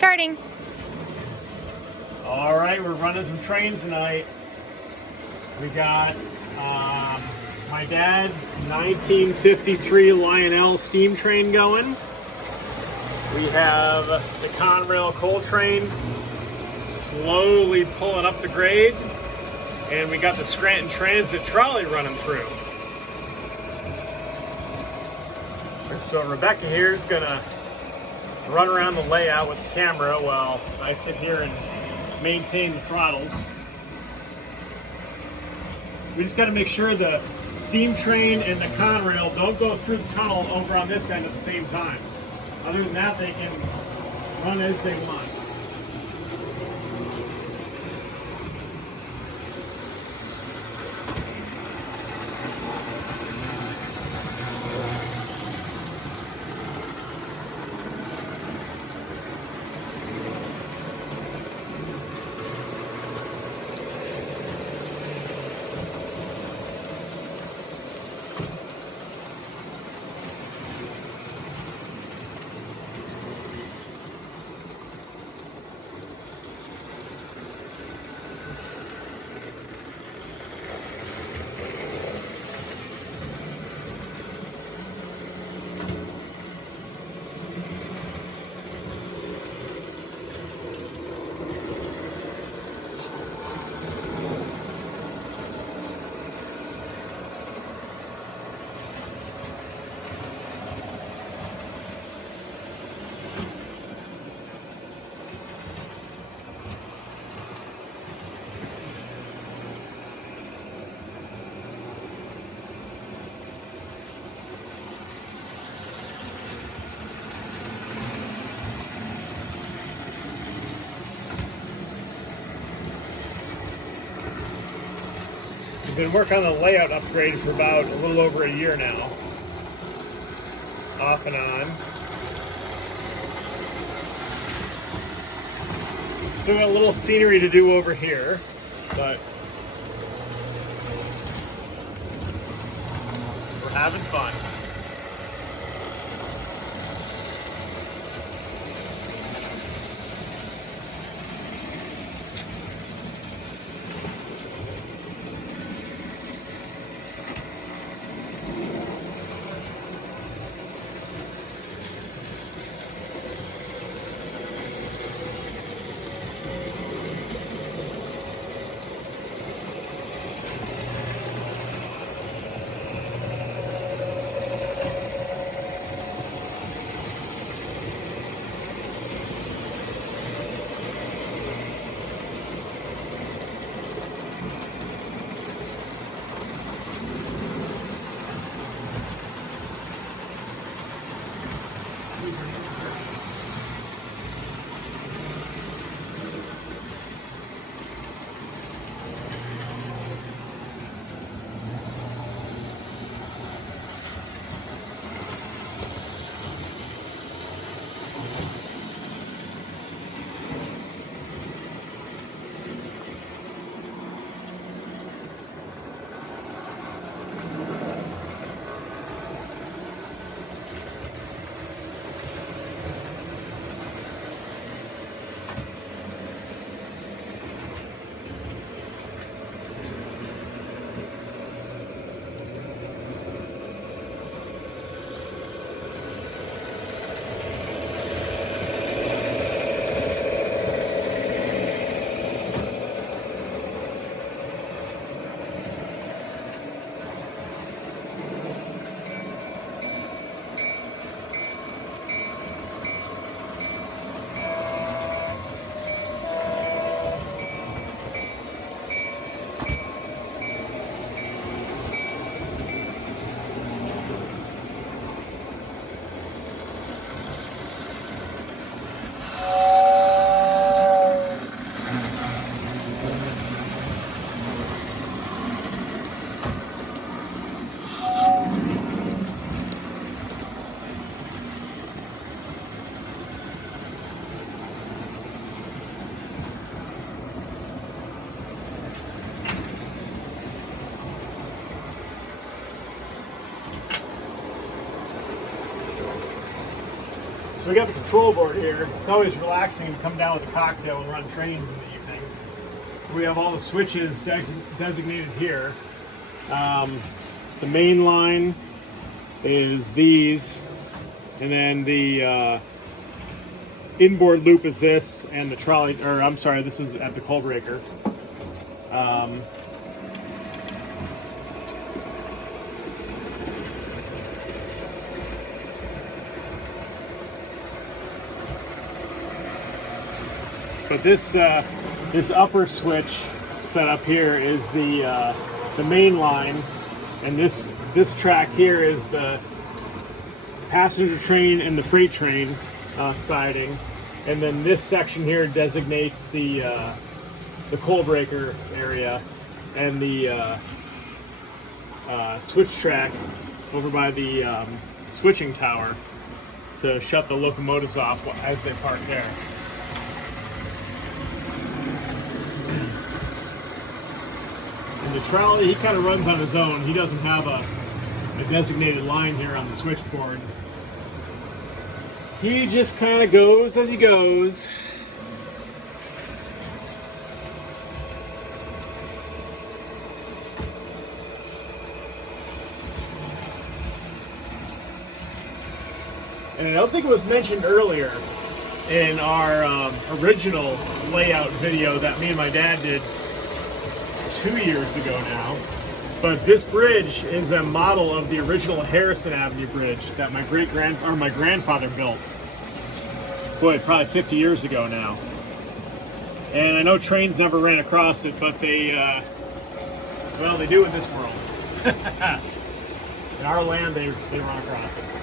Starting. All right, we're running some trains tonight. We got my dad's 1953 Lionel steam train going. We have the Conrail coal train slowly pulling up the grade. And we got the Scranton Transit trolley running through. So Rebecca here is gonna run around the layout with the camera while I sit here and maintain the throttles. We just gotta make sure the steam train and the Conrail don't go through the tunnel over on this end at the same time. Other than that, they can run as they want. We've been working on the layout upgrade for about a little over a year now. Off and on. Still got a little scenery to do over here, but we're having fun. we got the control board here. It's always relaxing to come down with a cocktail and run trains in the evening. We have all the switches designated here. The main line is these, and then the inboard loop is this, and the trolley, or I'm sorry, this is at the coal breaker. But this upper switch set up here is the main line, and this track here is the passenger train and the freight train siding, and then this section here designates the coal breaker area and the switch track over by the switching tower to shut the locomotives off as they park there. And the trolley, he kind of runs on his own. He doesn't have a designated line here on the switchboard. He just kind of goes as he goes. And I don't think it was mentioned earlier in our original layout video that me and my dad did 2 years ago now. But this bridge is a model of the original Harrison Avenue Bridge that my grandfather built. Boy, probably 50 years ago now. And I know trains never ran across it, but they do in this world. In our land, they run across it.